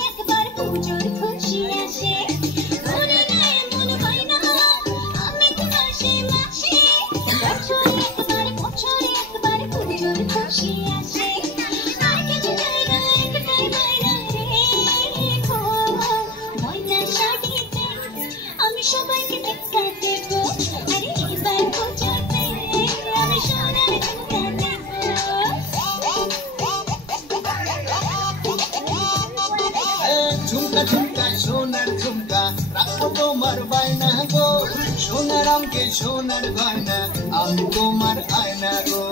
একবার পুজোর খুশি আসে মনে গায়ে মন হয় না আমি তো মাসে মাসে বছরে একবার পুজোর খুশি আসে আর কিছু জায়গা একটাই বাইরা রেখো ময়না শাড়িতে আমি সবাইকে টেক্কা দেব আরে এবার পুজোতে আমি সোনার ঝুমকা দেব ঝুমকা ঝুমকা সোনার ঝুমকা রাখো তোমার বায়না গো সোনার অঙ্কে সোনার গয়না আমি তোমার আয়না গো